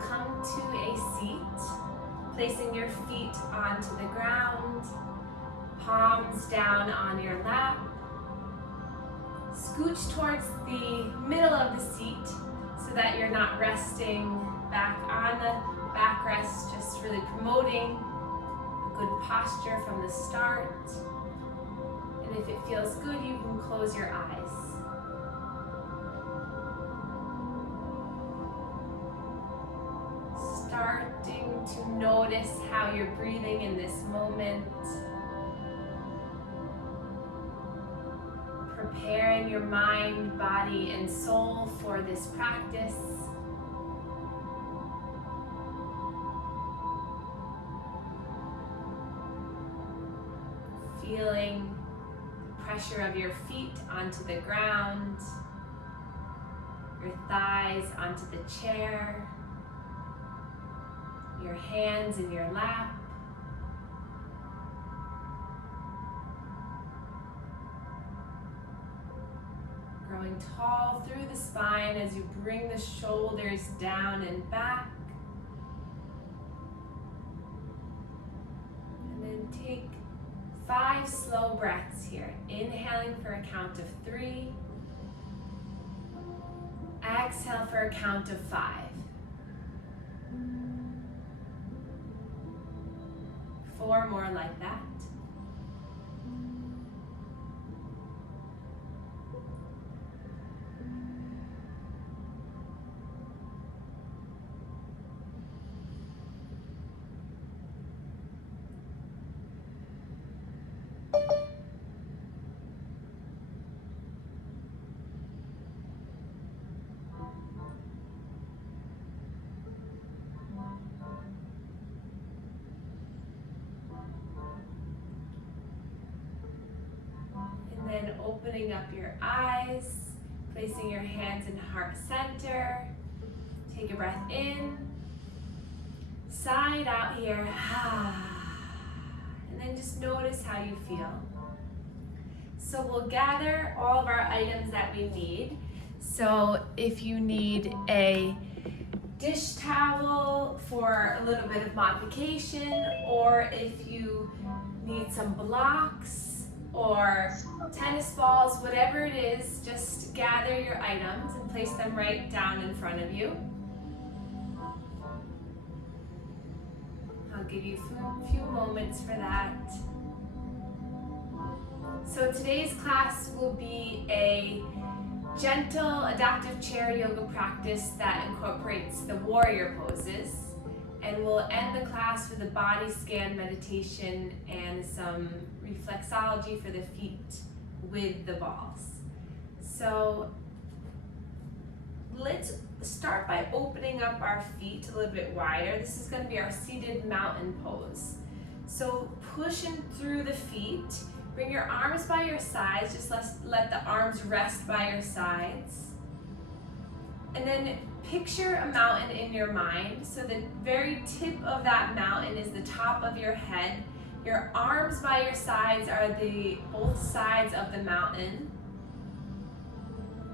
come to a seat, placing your feet onto the ground, palms down on your lap. Scooch towards the middle of the seat so that you're not resting back on the backrest, just really promoting a good posture from the start. And if it feels good, you can close your eyes. Starting to notice how you're breathing in this moment. Preparing your mind, body, and soul for this practice. Feeling the pressure of your feet onto the ground, your thighs onto the chair, your hands in your lap. Growing tall through the spine as you bring the shoulders down and back. And then take 5 slow breaths here. Inhaling for a count of 3. Exhale for a count of 5. 4 more like that. Then opening up your eyes, placing your hands in heart center. Take a breath in, side out here, and then just notice how you feel. So we'll gather all of our items that we need. So if you need a dish towel for a little bit of modification, or if you need some blocks, or tennis balls, whatever it is, just gather your items and place them right down in front of you. I'll give you a few moments for that. So today's class will be a gentle adaptive chair yoga practice that incorporates the warrior poses. And we'll end the class with a body scan meditation and some reflexology for the feet with the balls. So let's start by opening up our feet a little bit wider. This is going to be our seated mountain pose. So pushing through the feet, bring your arms by your sides, just let the arms rest by your sides. And then picture a mountain in your mind. So the very tip of that mountain is the top of your head. Your arms by your sides are both sides of the mountain.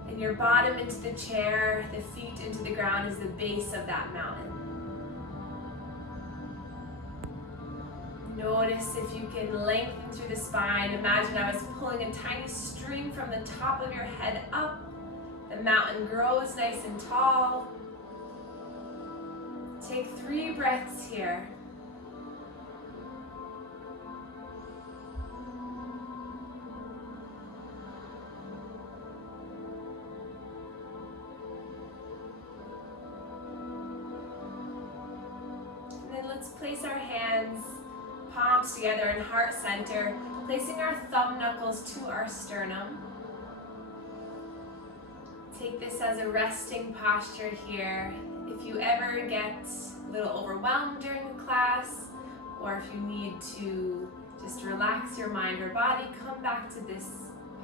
And your bottom into the chair, the feet into the ground is the base of that mountain. Notice if you can lengthen through the spine. Imagine I was pulling a tiny string from the top of your head up. The mountain grows nice and tall. Take 3 breaths here. And then let's place our hands, palms together in heart center, placing our thumb knuckles to our sternum. Take this as a resting posture here. If you ever get a little overwhelmed during the class, or if you need to just relax your mind or body, come back to this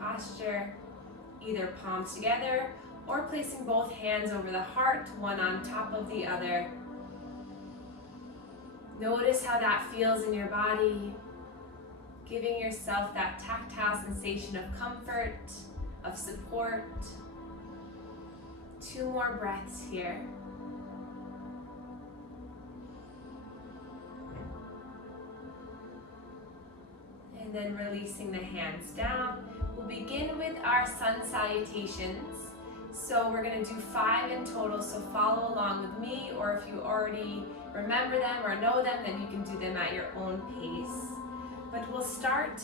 posture, either palms together or placing both hands over the heart, one on top of the other. Notice how that feels in your body, giving yourself that tactile sensation of comfort, of support. 2 more breaths here. and then releasing the hands down. We'll begin with our sun salutations. So we're going to do 5 in total, so follow along with me, or if you already remember them or know them, then you can do them at your own pace. But we'll start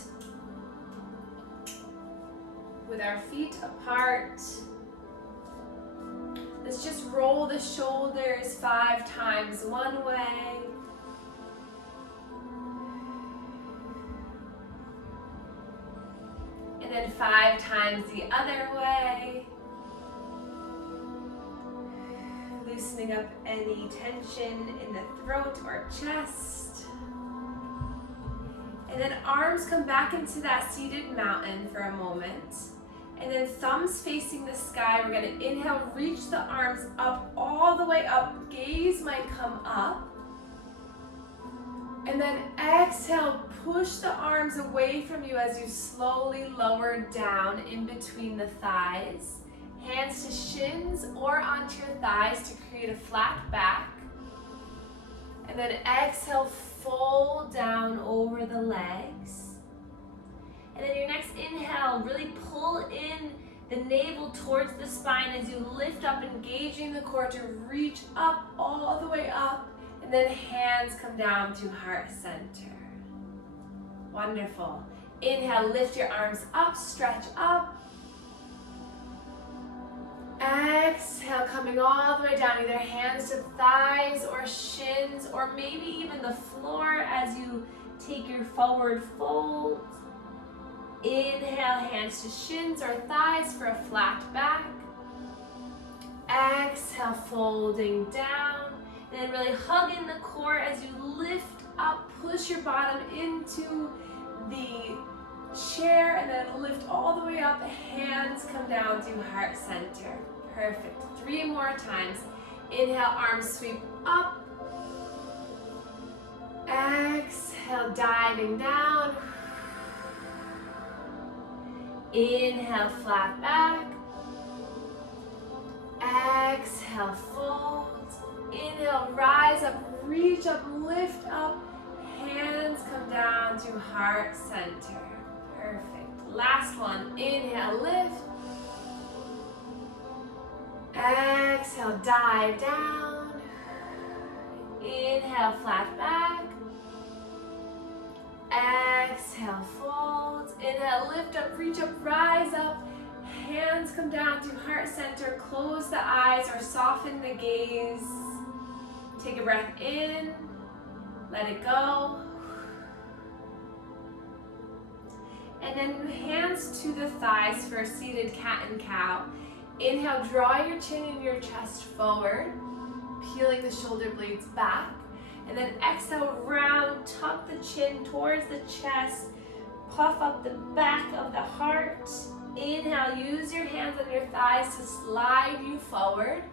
with our feet apart. Let's just roll the shoulders 5 times one way. And then 5 times the other way. Loosening up any tension in the throat or chest. And then arms come back into that seated mountain for a moment. And then thumbs facing the sky. We're going to inhale, reach the arms up, all the way up. Gaze might come up. And then exhale, push the arms away from you as you slowly lower down in between the thighs. Hands to shins or onto your thighs to create a flat back. And then exhale, fold down over the legs. And then your next inhale, really pull in the navel towards the spine as you lift up, engaging the core to reach up, all the way up. And then hands come down to heart center. Wonderful. Inhale, lift your arms up, stretch up. Exhale, coming all the way down, either hands to thighs or shins, or maybe even the floor as you take your forward fold. Inhale, hands to shins or thighs for a flat back. Exhale, folding down. And then really hug in the core as you lift up, push your bottom into the chair, and then lift all the way up. Hands come down to heart center. Perfect. 3 more times. Inhale, arms sweep up. Exhale, diving down. Inhale, flat back. Exhale, fold. Inhale, rise up, reach up, lift up. Hands come down to heart center. Perfect. Last one. Inhale, lift. Exhale, dive down. Inhale, flat back. Exhale, fold. Inhale, lift up, reach up, rise up. Hands come down to heart center. Close the eyes or soften the gaze. Take a breath in. Let it go. And then hands to the thighs for a seated cat and cow. Inhale, draw your chin and your chest forward, peeling the shoulder blades back. And then exhale, round, tuck the chin towards the chest, puff up the back of the heart. Inhale, use your hands on your thighs to slide you forward.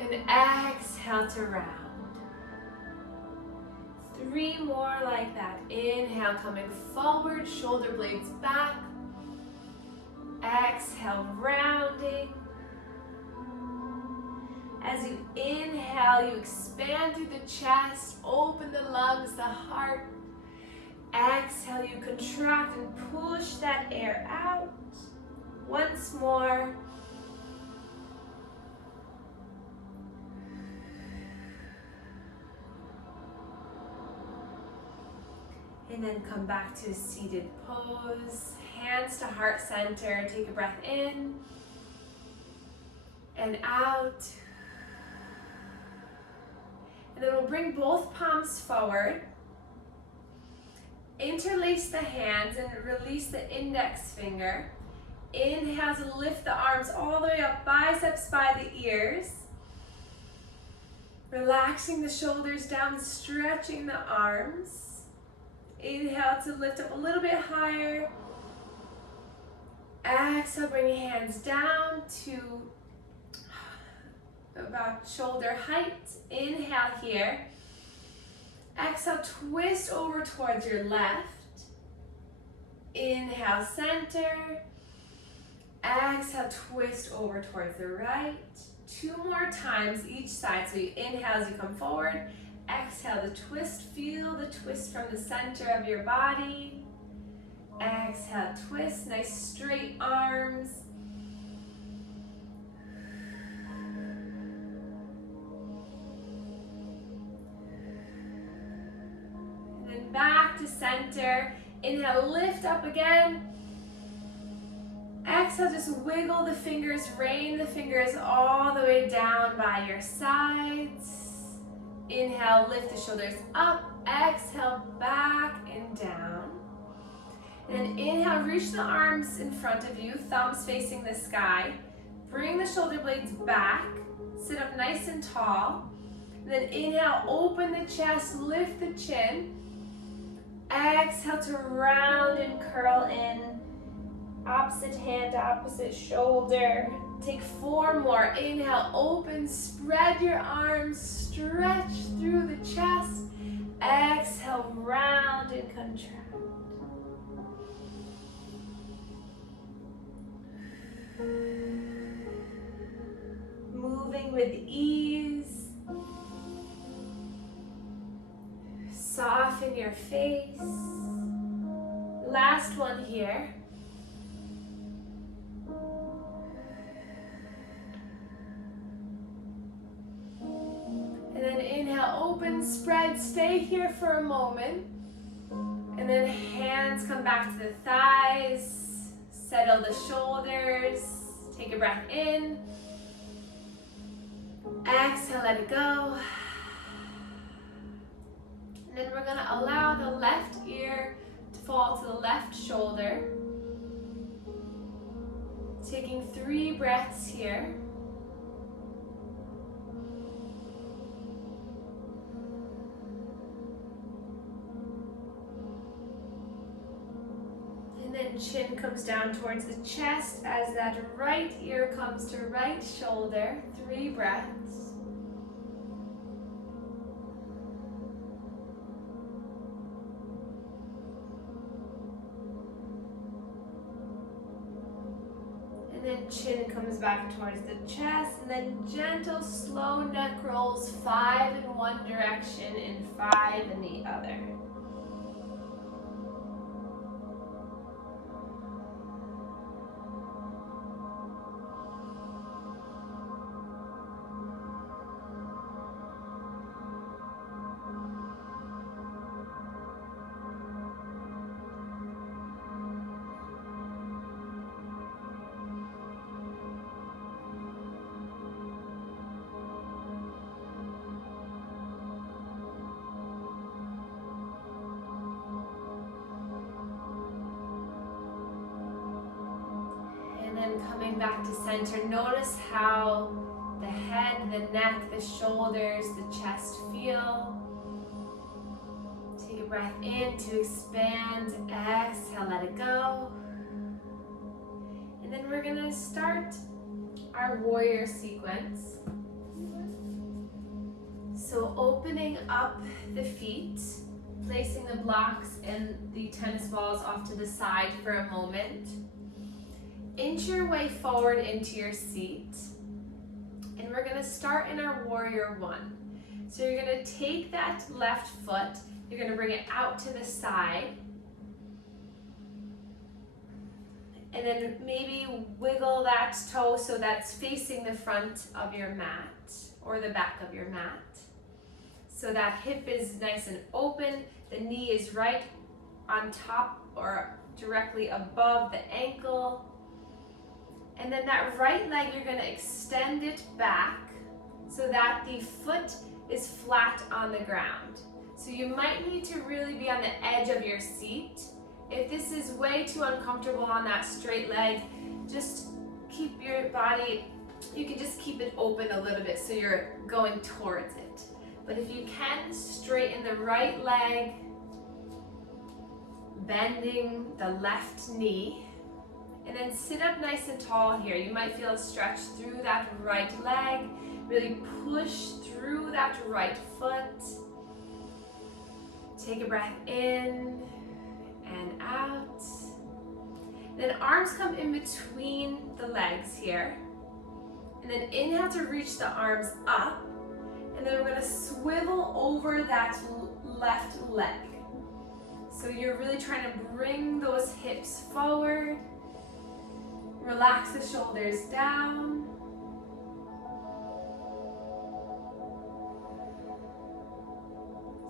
And exhale to round. 3 more like that. Inhale, coming forward, shoulder blades back. Exhale, rounding. As you inhale, you expand through the chest, open the lungs, the heart. Exhale, you contract and push that air out. Once more. And then come back to a seated pose. Hands to heart center. Take a breath in and out. And then we'll bring both palms forward. Interlace the hands and release the index finger. Inhale to lift the arms all the way up, biceps by the ears. Relaxing the shoulders down, stretching the arms. Inhale to lift up a little bit higher. Exhale, bring your hands down to about shoulder height. Inhale here. Exhale, twist over towards your left. Inhale, center. Exhale, twist over towards the right. 2 more times each side. So you inhale as you come forward. Exhale the twist. Feel the twist from the center of your body. Exhale, twist. Nice straight arms. And then back to center. Inhale, lift up again. Exhale, just wiggle the fingers, rain the fingers all the way down by your sides. Inhale, lift the shoulders up. Exhale, back and down. And then inhale, reach the arms in front of you, thumbs facing the sky. Bring the shoulder blades back. Sit up nice and tall. And then inhale, open the chest, lift the chin. Exhale to round and curl in. Opposite hand, opposite shoulder. Take 4 more. Inhale, open, spread your arms, stretch through the chest. Exhale, round and contract. Moving with ease. Soften your face. Last one here. And then inhale, open, spread, stay here for a moment. And then hands come back to the thighs, settle the shoulders, take a breath in. Exhale, let it go. And then we're gonna allow the left ear to fall to the left shoulder. Taking 3 breaths here. And then chin comes down towards the chest as that right ear comes to right shoulder. 3 breaths. And then chin comes back towards the chest, and then gentle, slow neck rolls, 5 in one direction and 5 in the other. Coming back to center, notice how the head, the neck, the shoulders, the chest feel. Take a breath in to expand. Exhale, let it go. And then we're gonna start our warrior sequence. So opening up the feet, placing the blocks and the tennis balls off to the side for a moment. Inch your way forward into your seat, and we're going to start in our warrior 1. So you're going to take that left foot, you're going to bring it out to the side, and then maybe wiggle that toe so that's facing the front of your mat or the back of your mat. So that hip is nice and open, the knee is right on top or directly above the ankle. And then that right leg, you're gonna extend it back so that the foot is flat on the ground. So you might need to really be on the edge of your seat. If this is way too uncomfortable on that straight leg, just keep your body, you can just keep it open a little bit so you're going towards it. But if you can, straighten the right leg, bending the left knee, and then sit up nice and tall here. You might feel a stretch through that right leg. Really push through that right foot. Take a breath in and out. Then arms come in between the legs here. And then inhale to reach the arms up. And then we're gonna swivel over that left leg. So you're really trying to bring those hips forward. Relax the shoulders down.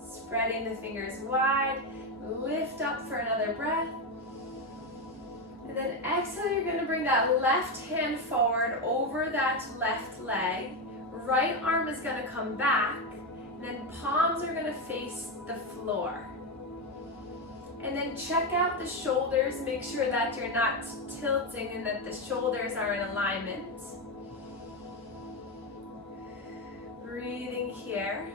Spreading the fingers wide. Lift up for another breath. And then exhale, you're going to bring that left hand forward over that left leg. Right arm is going to come back. And then palms are going to face the floor. And then check out the shoulders. Make sure that you're not tilting and that the shoulders are in alignment. Breathing here.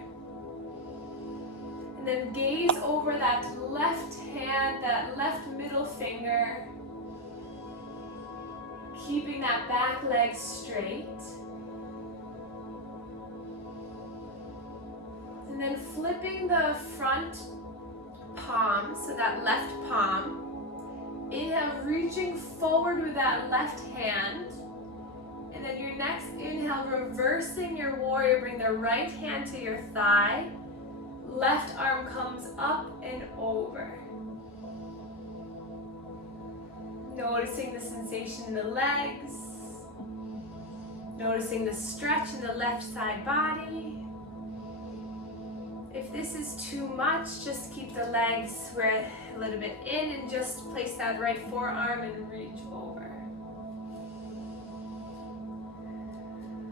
And then gaze over that left hand, that left middle finger. Keeping that back leg straight. And then flipping the front palm, so that left palm. Inhale, reaching forward with that left hand. And then your next inhale, reversing your warrior, bring the right hand to your thigh. Left arm comes up and over. Noticing the sensation in the legs. Noticing the stretch in the left side body. If this is too much, just keep the legs spread a little bit in and just place that right forearm and reach over.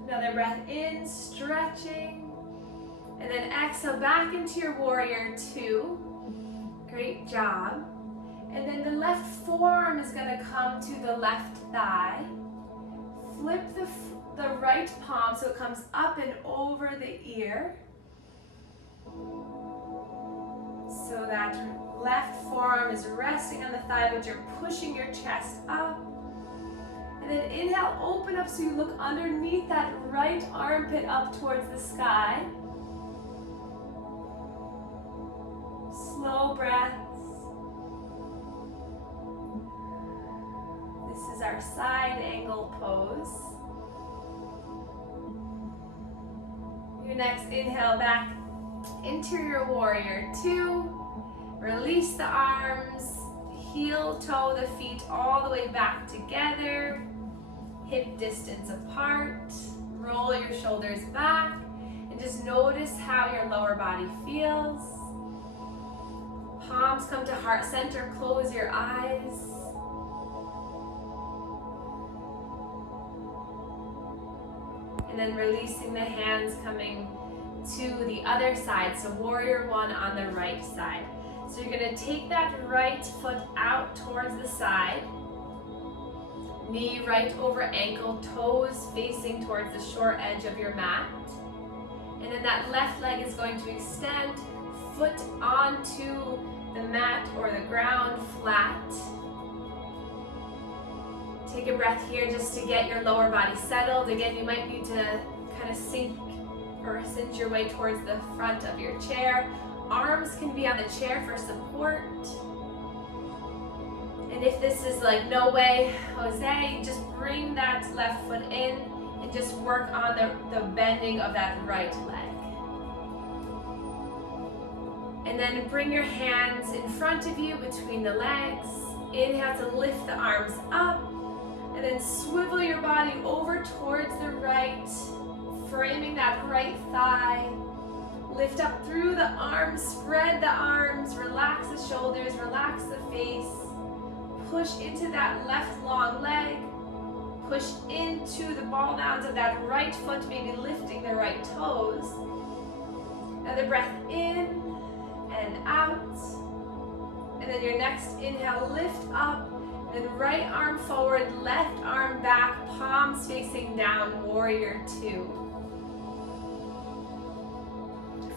Another breath in, stretching. And then exhale back into your warrior two. Great job. And then the left forearm is going to come to the left thigh. Flip the right palm so it comes up and over the ear. So that left forearm is resting on the thigh, but you're pushing your chest up. And then inhale, open up so you look underneath that right armpit up towards the sky. Slow breaths. This is our side angle pose. Your next inhale back into your warrior two. Release the arms, heel toe the feet all the way back together, hip distance apart. Roll your shoulders back and just notice how your lower body feels. Palms come to heart center, close your eyes. And then releasing the hands, coming to the other side, so warrior one on the right side. So you're going to take that right foot out towards the side, knee right over ankle, toes facing towards the short edge of your mat. And then that left leg is going to extend, foot onto the mat or the ground flat. Take a breath here just to get your lower body settled. Again, you might need to kind of sink or cinch your way towards the front of your chair. Arms can be on the chair for support. And if this is like, no way, Jose, just bring that left foot in and just work on the bending of that right leg. And then bring your hands in front of you between the legs. Inhale to lift the arms up. And then swivel your body over towards the right, framing that right thigh. Lift up through the arms, spread the arms, relax the shoulders, relax the face. Push into that left long leg. Push into the ball mounds of that right foot, maybe lifting the right toes. Another breath in and out. And then your next inhale, lift up. Then right arm forward, left arm back, palms facing down, warrior two.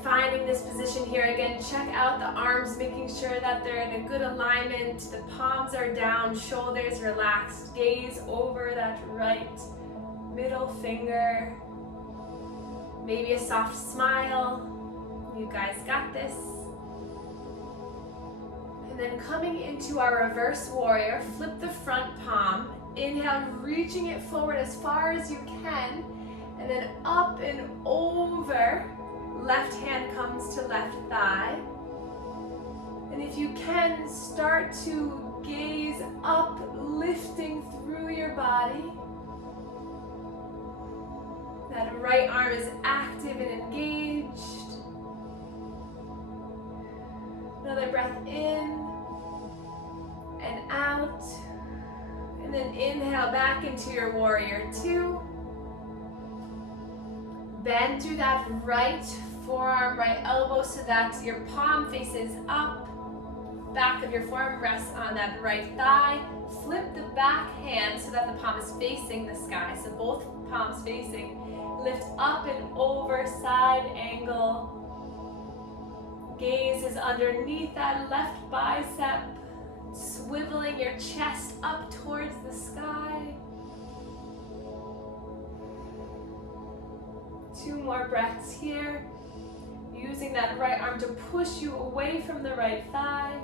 Finding this position here again, check out the arms, making sure that they're in a good alignment. The palms are down, shoulders relaxed, gaze over that right middle finger. Maybe a soft smile. You guys got this. And then coming into our reverse warrior, flip the front palm. Inhale, reaching it forward as far as you can. And then up and over. Left hand comes to left thigh. And if you can, start to gaze up, lifting through your body. That right arm is active and engaged. Another breath in and out. And then inhale back into your warrior two. Bend through that right forearm, right elbow so that your palm faces up. Back of your forearm rests on that right thigh. Flip the back hand so that the palm is facing the sky. So both palms facing. Lift up and over, side angle. Gaze is underneath that left bicep. Swiveling your chest up towards the sky. 2 more breaths here. Using that right arm to push you away from the right thigh.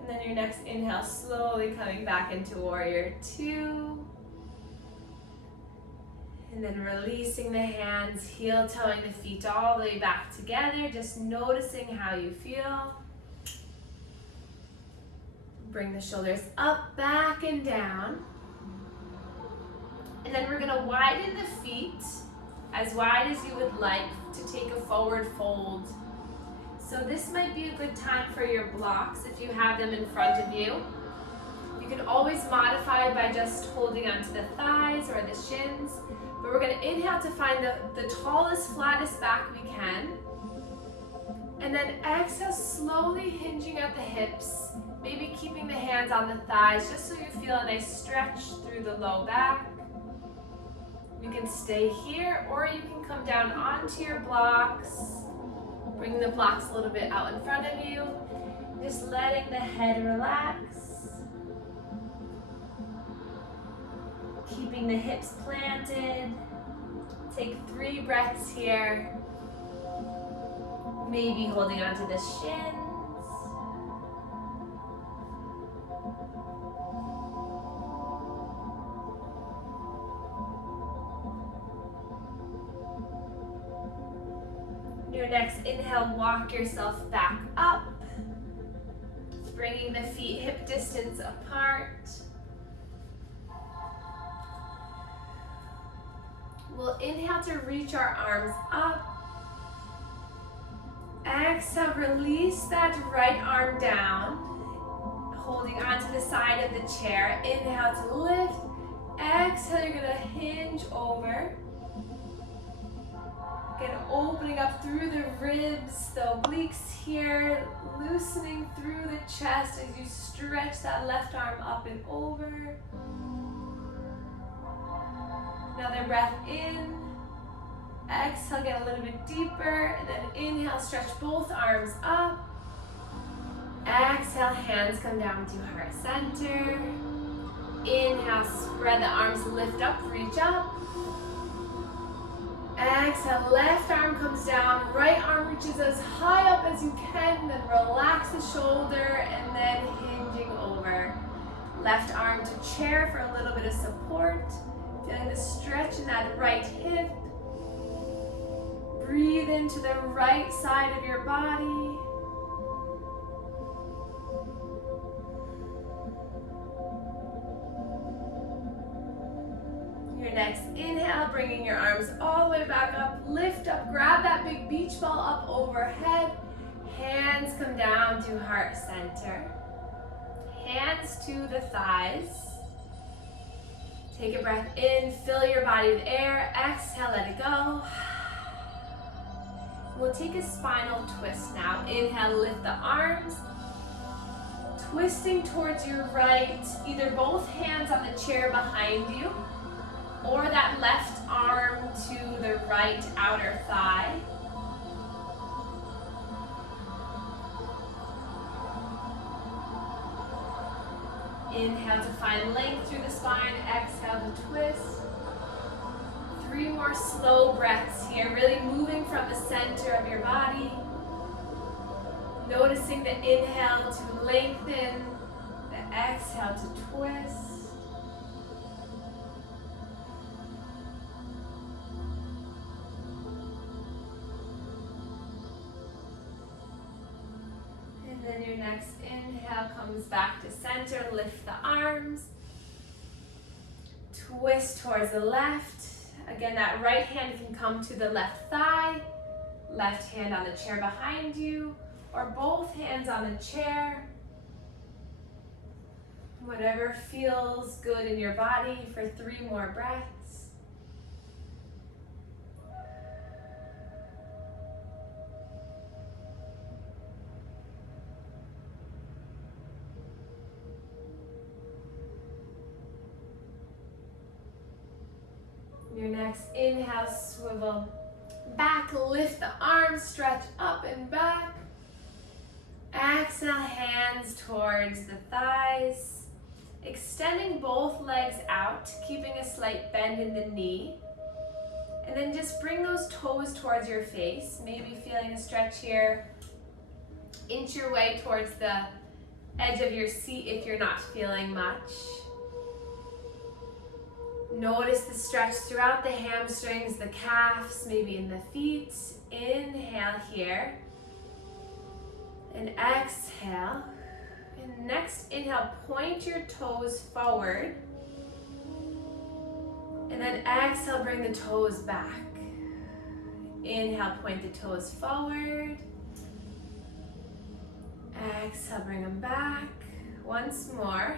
And then your next inhale, slowly coming back into warrior two. And then releasing the hands, heel toeing the feet all the way back together, just noticing how you feel. Bring the shoulders up, back, and down. And then we're gonna widen the feet as wide as you would like to take a forward fold. So this might be a good time for your blocks if you have them in front of you. You can always modify by just holding onto the thighs or the shins. But we're gonna inhale to find the tallest, flattest back we can. And then exhale, slowly hinging at the hips. Maybe keeping the hands on the thighs just so you feel a nice stretch through the low back. You can stay here or you can come down onto your blocks. Bring the blocks a little bit out in front of you. Just letting the head relax. Keeping the hips planted. Take 3 breaths here. Maybe holding onto the shins. Your next inhale, walk yourself back up. Bringing the feet hip distance apart. We'll inhale to reach our arms up. Exhale, release that right arm down. Holding onto the side of the chair. Inhale to lift. Exhale, you're gonna hinge over. Again, opening up through the ribs, the obliques here, loosening through the chest as you stretch that left arm up and over. Another breath in. Exhale, get a little bit deeper, and then inhale, stretch both arms up. Exhale, hands come down to heart center. Inhale, spread the arms, lift up, reach up. Exhale, left arm comes down, right arm reaches as high up as you can, then relax the shoulder, and then hinging over. Left arm to chair for a little bit of support. Feeling the stretch in that right hip. Breathe into the right side of your body. Your next inhale, bringing your arms all the way back up, lift up, grab that big beach ball up overhead. Hands come down to heart center. Hands to the thighs. Take a breath in, fill your body with air. Exhale, let it go. We'll take a spinal twist now. Inhale, lift the arms. Twisting towards your right, either both hands on the chair behind you, or that left arm to the right outer thigh. Inhale to find length through the spine, exhale to twist. 3 more slow breaths here, really moving from the center of your body. Noticing the inhale to lengthen, the exhale to twist. then your next inhale comes back to center. Lift the arms. Twist towards the left. Again, that right hand can come to the left thigh. Left hand on the chair behind you, or both hands on the chair. Whatever feels good in your body for 3 more breaths. Your next inhale, swivel back, lift the arms, stretch up and back. Exhale, hands towards the thighs. Extending both legs out, keeping a slight bend in the knee. And then just bring those toes towards your face, maybe feeling a stretch here. Inch your way towards the edge of your seat if you're not feeling much. Notice the stretch throughout the hamstrings, the calves, maybe in the feet. Inhale here. And exhale. And next inhale, point your toes forward. And then exhale, bring the toes back. Inhale, point the toes forward. Exhale, bring them back. Once more.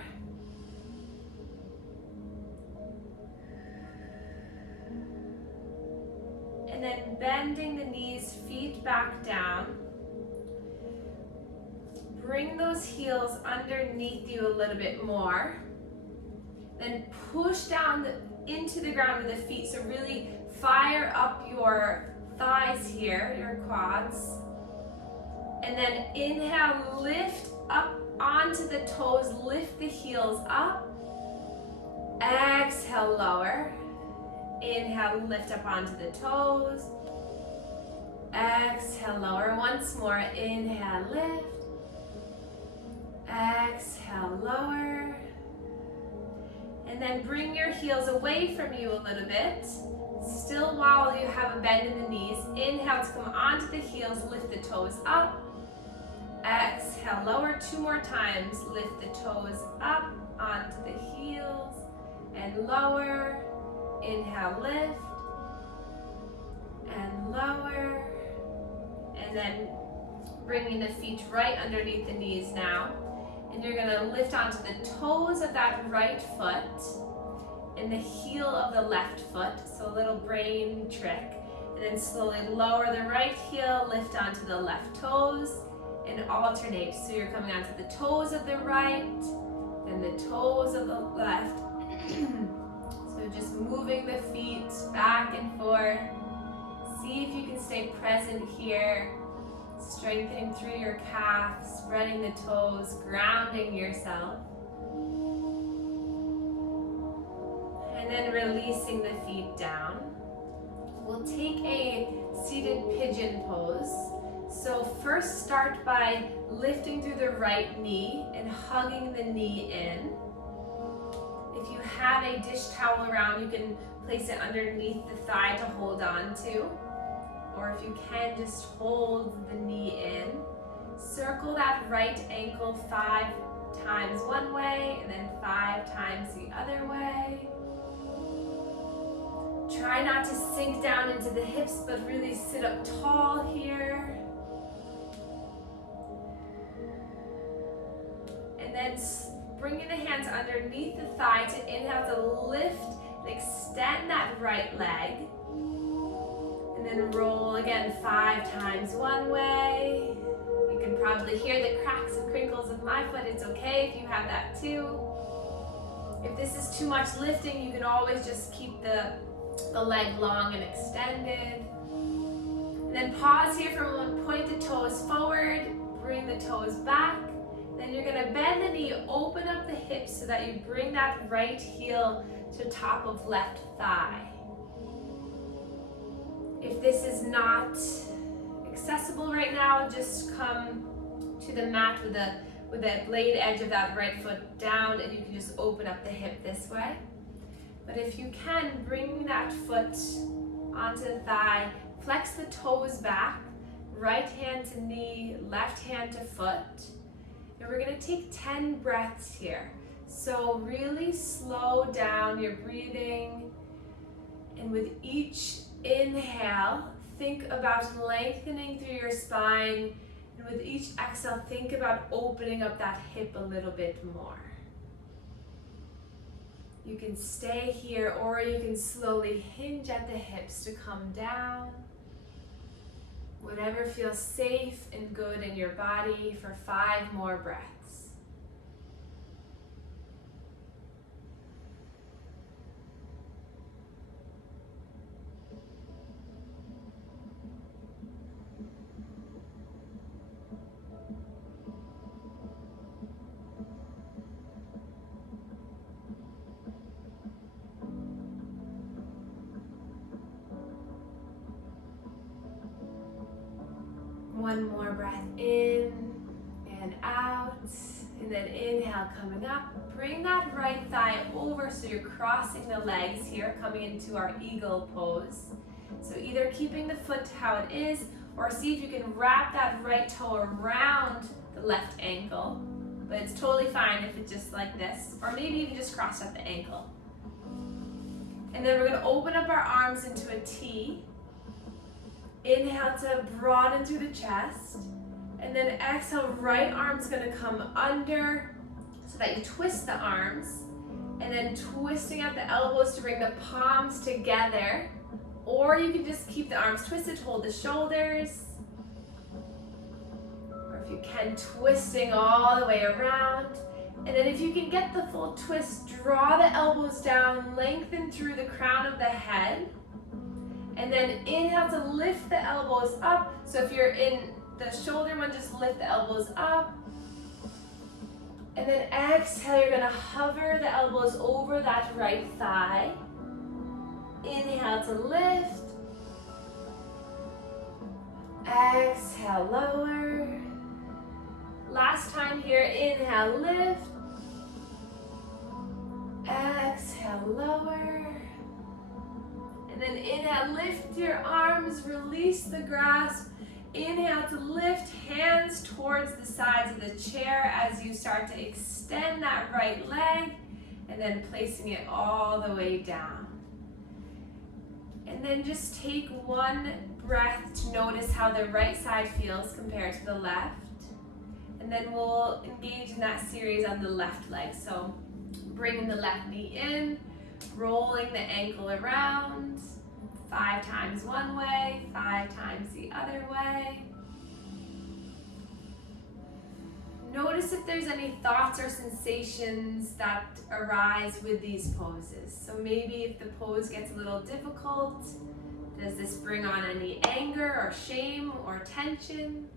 And then bending the knees, feet back down. Bring those heels underneath you a little bit more. Then push down into the ground with the feet. So really fire up your thighs here, your quads. And then inhale, lift up onto the toes, lift the heels up. Exhale, lower. Inhale, lift up onto the toes. Exhale, lower. Once more, inhale, lift. Exhale, lower. And then bring your heels away from you a little bit. Still while you have a bend in the knees. Inhale to come onto the heels, lift the toes up. Exhale, lower. 2 more times. Lift the toes up onto the heels and lower. Inhale, lift and lower. And then bringing the feet right underneath the knees now. And you're going to lift onto the toes of that right foot and the heel of the left foot. So a little brain trick. And then slowly lower the right heel, lift onto the left toes, and alternate. So you're coming onto the toes of the right, then the toes of the left. So just moving the feet back and forth. See if you can stay present here. Strengthening through your calves, spreading the toes, grounding yourself. And then releasing the feet down. We'll take a seated pigeon pose. So first start by lifting through the right knee and hugging the knee in. If you have a dish towel around, you can place it underneath the thigh to hold on to. Or if you can, just hold the knee in. Circle that right ankle 5 times one way and then 5 times the other way. Try not to sink down into the hips, but really sit up tall here. And then bringing the hands underneath the thigh to inhale to lift and extend that right leg. And then roll again 5 times one way. You can probably hear the cracks and crinkles of my foot. It's okay if you have that too. If this is too much lifting, you can always just keep the leg long and extended. And then pause here for a moment, point the toes forward, bring the toes back. Then you're gonna bend the knee, open up the hips so that you bring that right heel to top of left thigh. If this is not accessible right now, just come to the mat with the blade edge of that right foot down, and you can just open up the hip this way. But if you can, bring that foot onto the thigh, flex the toes back, right hand to knee, left hand to foot. And we're gonna take 10 breaths here. So really slow down your breathing. And with each inhale, think about lengthening through your spine. And with each exhale, think about opening up that hip a little bit more. You can stay here, or you can slowly hinge at the hips to come down. Whatever feels safe and good in your body for 5 more breaths. One more breath in and out, and then inhale coming up. Bring that right thigh over so you're crossing the legs here, coming into our eagle pose. So either keeping the foot how it is, or see if you can wrap that right toe around the left ankle. But it's totally fine if it's just like this, or maybe even just cross at the ankle. And then we're gonna open up our arms into a T. Inhale to broaden through the chest, and then exhale, right arm's gonna come under so that you twist the arms, and then twisting at the elbows to bring the palms together, or you can just keep the arms twisted to hold the shoulders, or if you can, twisting all the way around. And then if you can get the full twist, draw the elbows down, lengthen through the crown of the head. And then inhale to lift the elbows up. So if you're in the shoulder one, just lift the elbows up. And then exhale, you're gonna hover the elbows over that right thigh. Inhale to lift. Exhale, lower. Last time here, inhale, lift. Exhale, lower. And then inhale, lift your arms, release the grasp. Inhale to lift, hands towards the sides of the chair as you start to extend that right leg, and then placing it all the way down. And then just take one breath to notice how the right side feels compared to the left. And then we'll engage in that series on the left leg. So bringing the left knee in, rolling the ankle around, 5 times one way, 5 times the other way. Notice if there's any thoughts or sensations that arise with these poses. So maybe if the pose gets a little difficult, does this bring on any anger or shame or tension?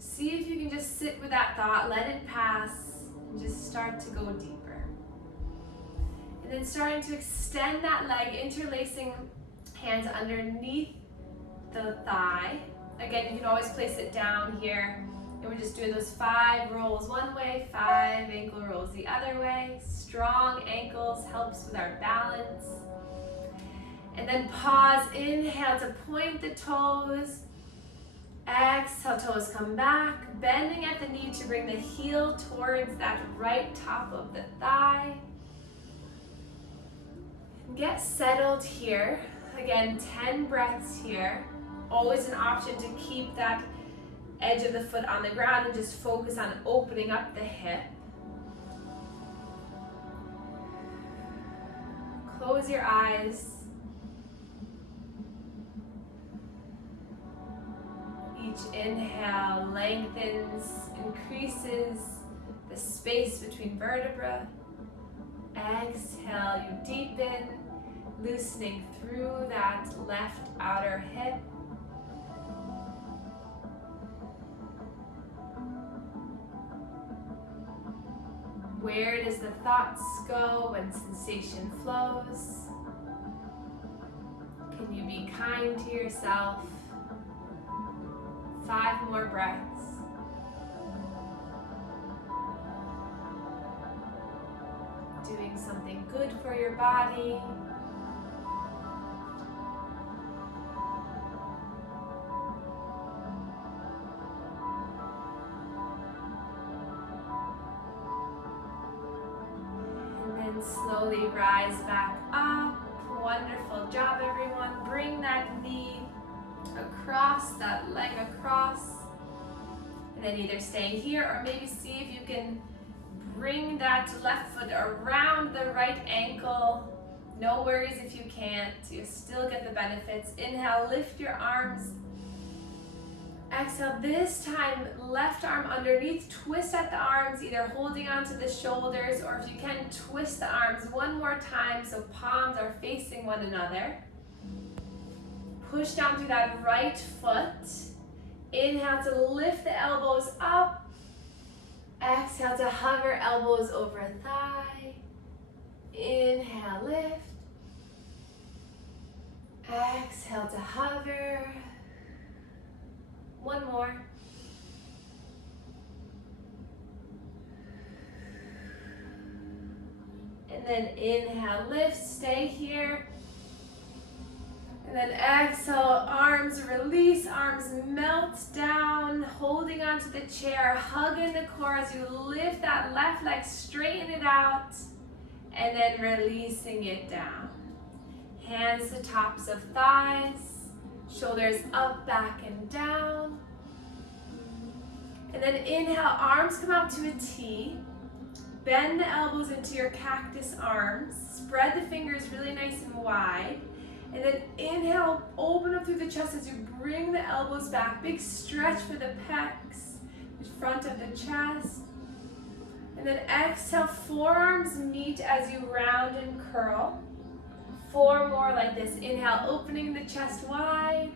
See if you can just sit with that thought, let it pass, and just start to go deeper. And then starting to extend that leg, interlacing hands underneath the thigh. Again, you can always place it down here. And we're just doing those 5 rolls one way, 5 ankle rolls the other way. Strong ankles helps with our balance. And then pause, inhale to point the toes. Exhale, toes come back, bending at the knee to bring the heel towards that right top of the thigh. Get settled here. Again, 10 breaths here. Always an option to keep that edge of the foot on the ground and just focus on opening up the hip. Close your eyes. Each inhale lengthens, increases the space between vertebrae. Exhale, you deepen, loosening through that left outer hip. Where does the thoughts go when sensation flows? Can you be kind to yourself? 5 more breaths. Doing something good for your body. And slowly rise back up. Wonderful job, everyone. Bring that knee across, that leg across. And then either stay here or maybe see if you can bring that left foot around the right ankle. No worries if you can't. You still get the benefits. Inhale, lift your arms. Exhale, this time, left arm underneath, twist at the arms, either holding onto the shoulders, or if you can, twist the arms one more time so palms are facing one another. Push down through that right foot. Inhale to lift the elbows up. Exhale to hover elbows over thigh. Inhale, lift. Exhale to hover. One more. And then inhale, lift, stay here. And then exhale, arms release, arms melt down, holding onto the chair, hug in the core as you lift that left leg, straighten it out, and then releasing it down. Hands to tops of thighs. Shoulders up, back, and down. And then inhale, arms come out to a T. Bend the elbows into your cactus arms. Spread the fingers really nice and wide. And then inhale, open up through the chest as you bring the elbows back. Big stretch for the pecs, the front of the chest. And then exhale, forearms meet as you round and curl. 4 more like this. Inhale, opening the chest wide.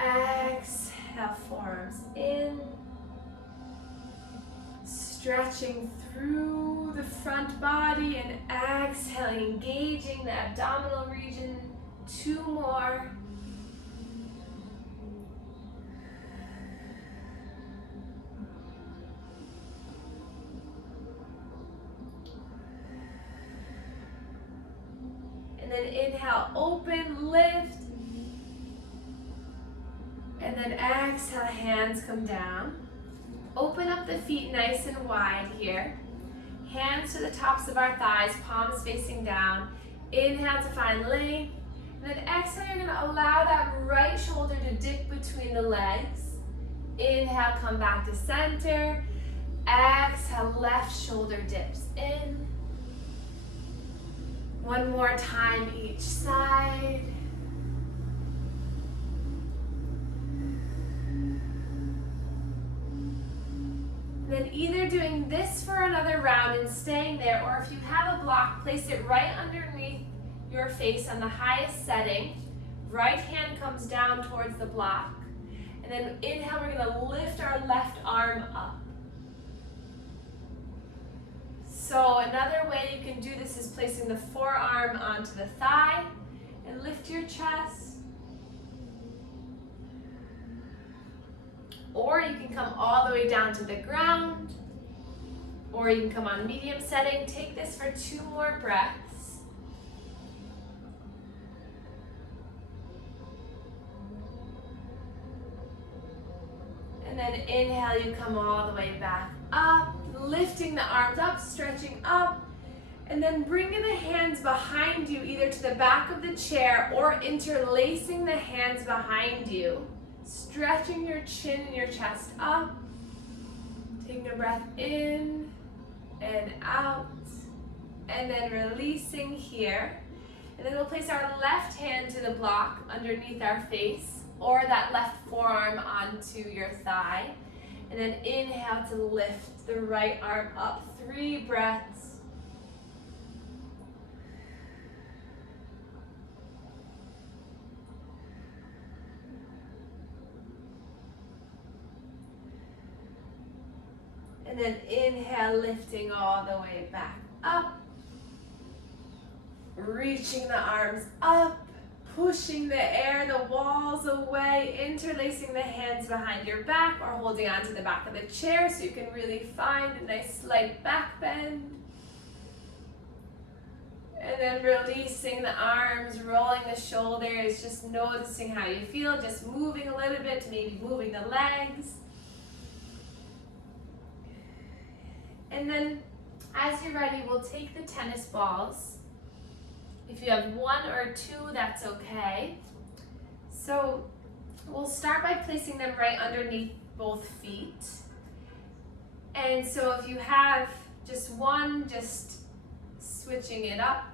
Exhale, forearms in. Stretching through the front body and exhaling, engaging the abdominal region. 2 more. And then inhale, open, lift. And then exhale, hands come down. Open up the feet nice and wide here. Hands to the tops of our thighs, palms facing down. Inhale to find length. And then exhale, you're going to allow that right shoulder to dip between the legs. Inhale, come back to center. Exhale, left shoulder dips in. 1 more time each side. Then either doing this for another round and staying there, or if you have a block, place it right underneath your face on the highest setting. Right hand comes down towards the block. And then inhale, we're going to lift our left arm up. So another way you can do this is placing the forearm onto the thigh and lift your chest. Or you can come all the way down to the ground. Or you can come on medium setting. Take this for 2 more breaths. And then inhale, you come all the way back up. Lifting the arms up, stretching up, and then bringing the hands behind you, either to the back of the chair or interlacing the hands behind you. Stretching your chin and your chest up. Taking a breath in and out, and then releasing here. And then we'll place our left hand to the block underneath our face, or that left forearm onto your thigh. And then inhale to lift the right arm up. 3 breaths. And then inhale, lifting all the way back up. Reaching the arms up. Pushing the air, the walls away, interlacing the hands behind your back or holding onto the back of the chair so you can really find a nice slight back bend. And then releasing the arms, rolling the shoulders, just noticing how you feel, just moving a little bit, maybe moving the legs. And then As you're ready, we'll take the tennis balls. If you have one or two, that's okay. So we'll start by placing them right underneath both feet. And so if you have just one, just switching it up.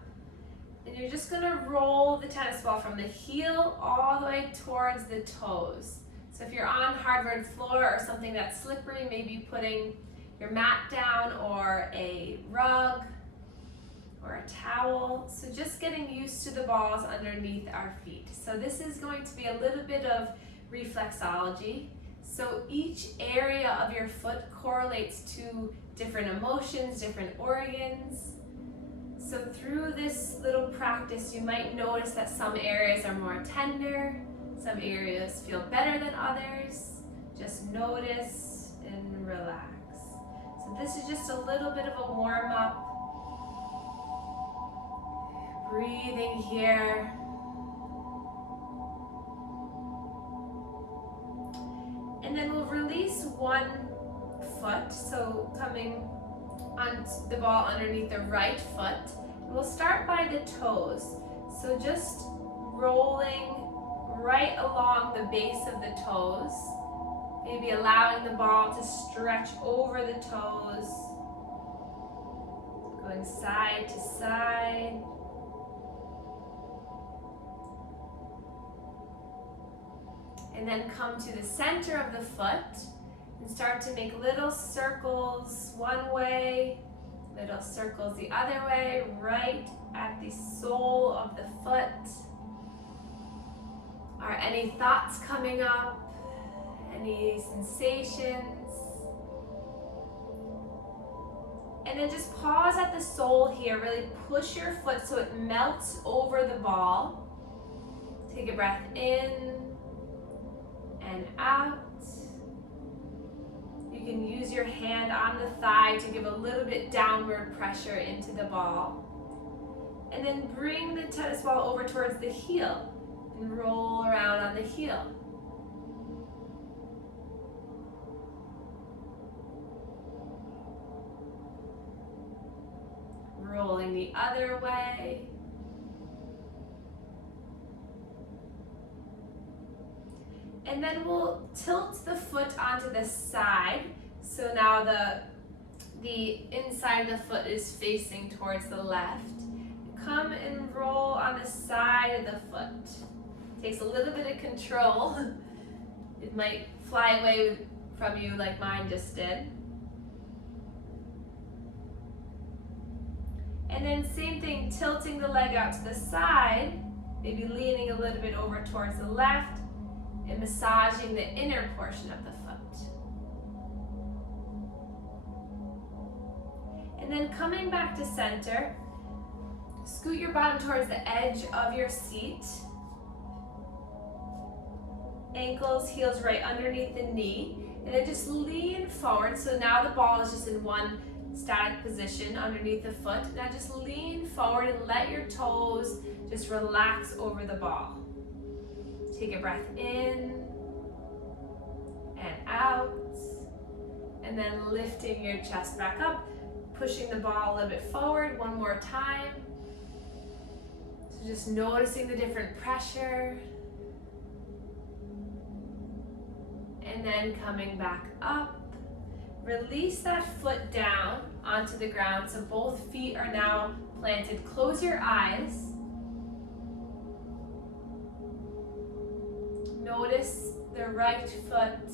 And you're just gonna roll the tennis ball from the heel all the way towards the toes. So if you're on hardwood floor or something that's slippery, maybe putting your mat down or a rug or a towel. So just getting used to the balls underneath our feet. So this is going to be a little bit of reflexology. So each area of your foot correlates to different emotions, different organs. So through this little practice, you might notice that some areas are more tender, some areas feel better than others. Just notice and relax. So this is just a little bit of a warm up. Breathing here. And then we'll release one foot, so coming on the ball underneath the right foot. And we'll start by the toes. So just rolling right along the base of the toes. Maybe allowing the ball to stretch over the toes. Going side to side. And then come to the center of the foot and start to make little circles one way, little circles the other way, right at the sole of the foot. Are any thoughts coming up? Any sensations? And then just pause at the sole here, really push your foot so it melts over the ball. Take a breath in and out. You can use your hand on the thigh to give a little bit downward pressure into the ball. And then bring the tennis ball over towards the heel and roll around on the heel. Rolling the other way. And then we'll tilt the foot onto the side. So now the inside of the foot is facing towards the left. Come and roll on the side of the foot. Takes a little bit of control. It might fly away from you like mine just did. And then same thing, tilting the leg out to the side, maybe leaning a little bit over towards the left, and massaging the inner portion of the foot. And then coming back to center, scoot your bottom towards the edge of your seat. Ankles, heels right underneath the knee. And then just lean forward. So now the ball is just in one static position underneath the foot. Now just lean forward and let your toes just relax over the ball. Take a breath in and out, and then lifting your chest back up, pushing the ball a little bit forward one more time. So just noticing the different pressure, and then coming back up. Release that foot down onto the ground so both feet are now planted. Close your eyes. Notice the right foot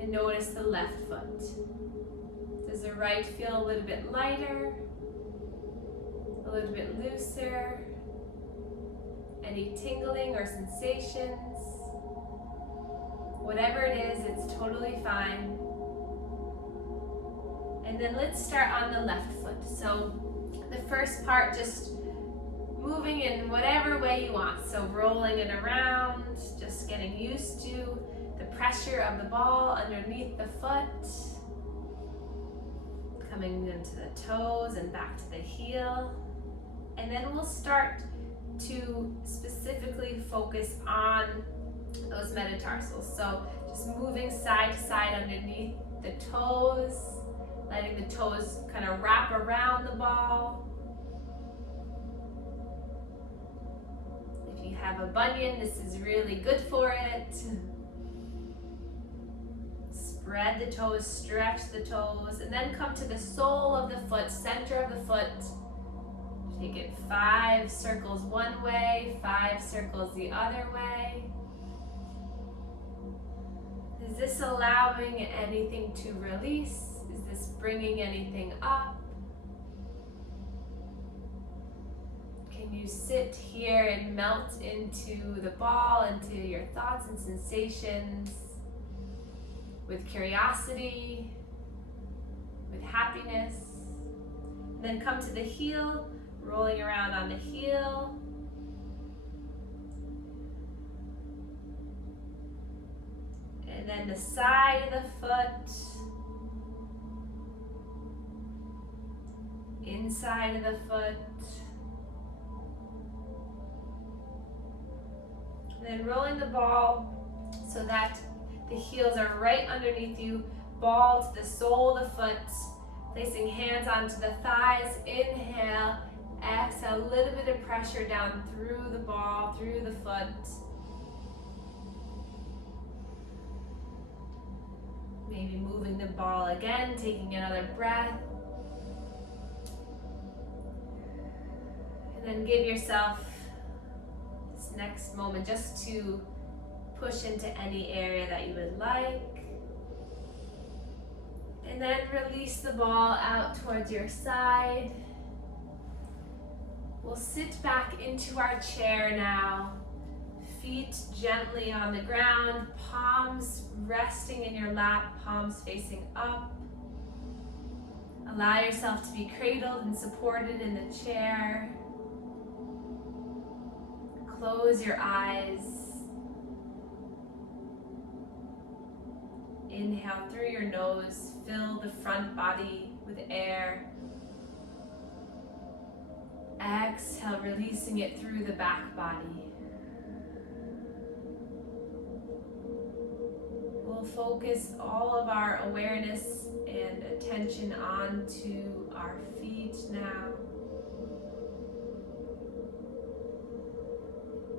and notice the left foot. Does the right feel a little bit lighter? A little bit looser? Any tingling or sensations? Whatever it is, it's totally fine. And then let's start on the left foot. So the first part, just moving in whatever way you want. So rolling it around, just getting used to the pressure of the ball underneath the foot. Coming into the toes and back to the heel. And then we'll start to specifically focus on those metatarsals. So just moving side to side underneath the toes, letting the toes kind of wrap around the ball. If you have a bunion, this is really good for it. Spread the toes, stretch the toes, and then come to the sole of the foot, center of the foot. Take it 5 circles one way, 5 circles the other way. Is this allowing anything to release? Is this bringing anything up? Can you sit here and melt into the ball, into your thoughts and sensations with curiosity, with happiness? And then come to the heel, rolling around on the heel. And then the side of the foot, inside of the foot, and then rolling the ball so that the heels are right underneath you, ball to the sole of the foot, placing hands onto the thighs. Inhale, exhale, a little bit of pressure down through the ball, through the foot. Maybe moving the ball again, taking another breath. And then give yourself this next moment just to push into any area that you would like. And then release the ball out towards your side. We'll sit back into our chair now. Feet gently on the ground, palms resting in your lap, palms facing up. Allow yourself to be cradled and supported in the chair. Close your eyes. Inhale through your nose, fill the front body with air. Exhale, releasing it through the back body. We'll focus all of our awareness and attention onto our feet now.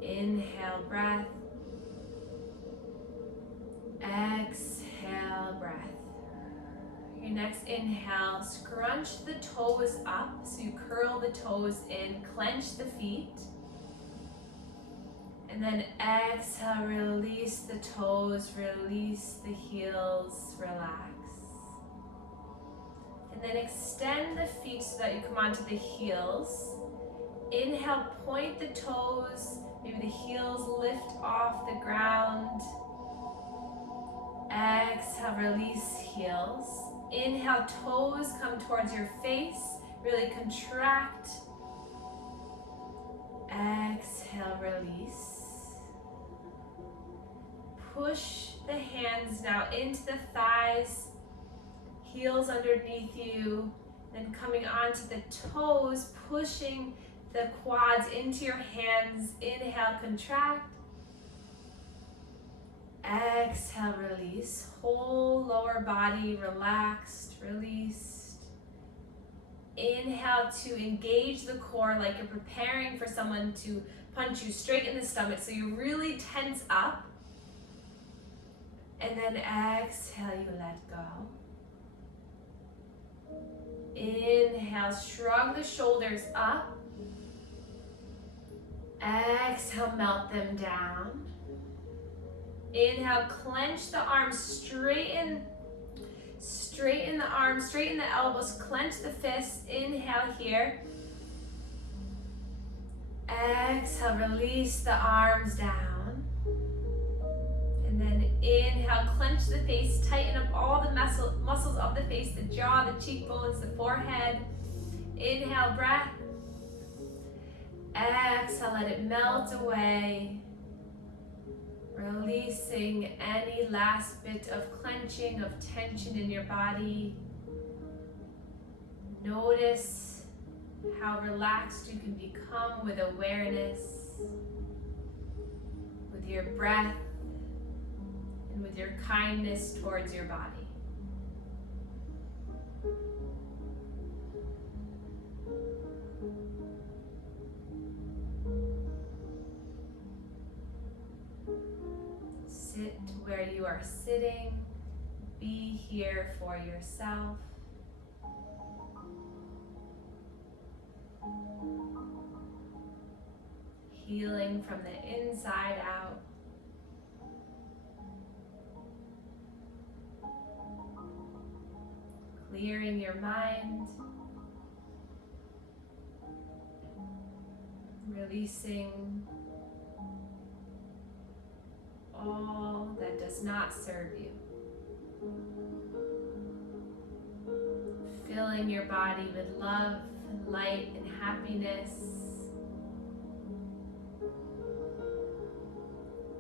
Inhale, breath. Exhale, breath. Your next inhale, scrunch the toes up, so you curl the toes in, clench the feet. And then exhale, release the toes, release the heels, relax. And then extend the feet so that you come onto the heels. Inhale, point the toes, maybe the heels lift off the ground. Exhale, release heels. Inhale, toes come towards your face, really contract. Exhale, release. Push the hands now into the thighs, heels underneath you, then coming onto the toes, pushing the quads into your hands. Inhale, contract. Exhale, release. Whole lower body relaxed, released. Inhale to engage the core like you're preparing for someone to punch you straight in the stomach, so you really tense up. And then exhale, you let go. Inhale, shrug the shoulders up. Exhale, melt them down. Inhale, clench the arms, straighten the arms, straighten the elbows, clench the fists. Inhale here. Exhale, release the arms down. And then inhale, clench the face, tighten up all the muscles of the face, the jaw, the cheekbones, the forehead. Inhale, breath. Exhale, let it melt away. Releasing any last bit of clenching, of tension in your body. Notice how relaxed you can become with awareness, with your breath, and with your kindness towards your body. Sit where you are sitting. Be here for yourself. Healing from the inside out. Clearing your mind. Releasing all that does not serve you. Filling your body with love, light, and happiness.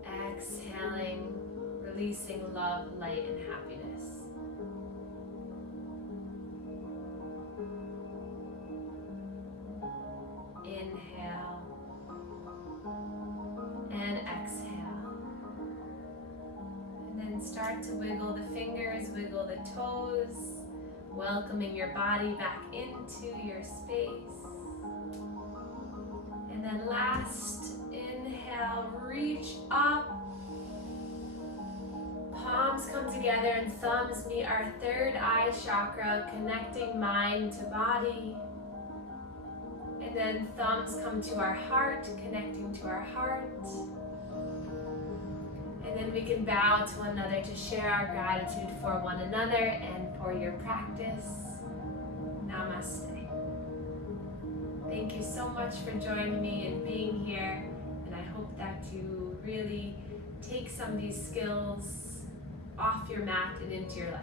Exhaling, releasing love, light, and happiness. Inhale and exhale. And then start to wiggle the fingers, wiggle the toes, welcoming your body back into your space. And then last, inhale, reach up. Palms come together and thumbs meet our third eye chakra, connecting mind to body. And then thumbs come to our heart, connecting to our heart. And then we can bow to one another to share our gratitude for one another and for your practice. Namaste. Thank you so much for joining me and being here. And I hope that you really take some of these skills off your mat and into your life.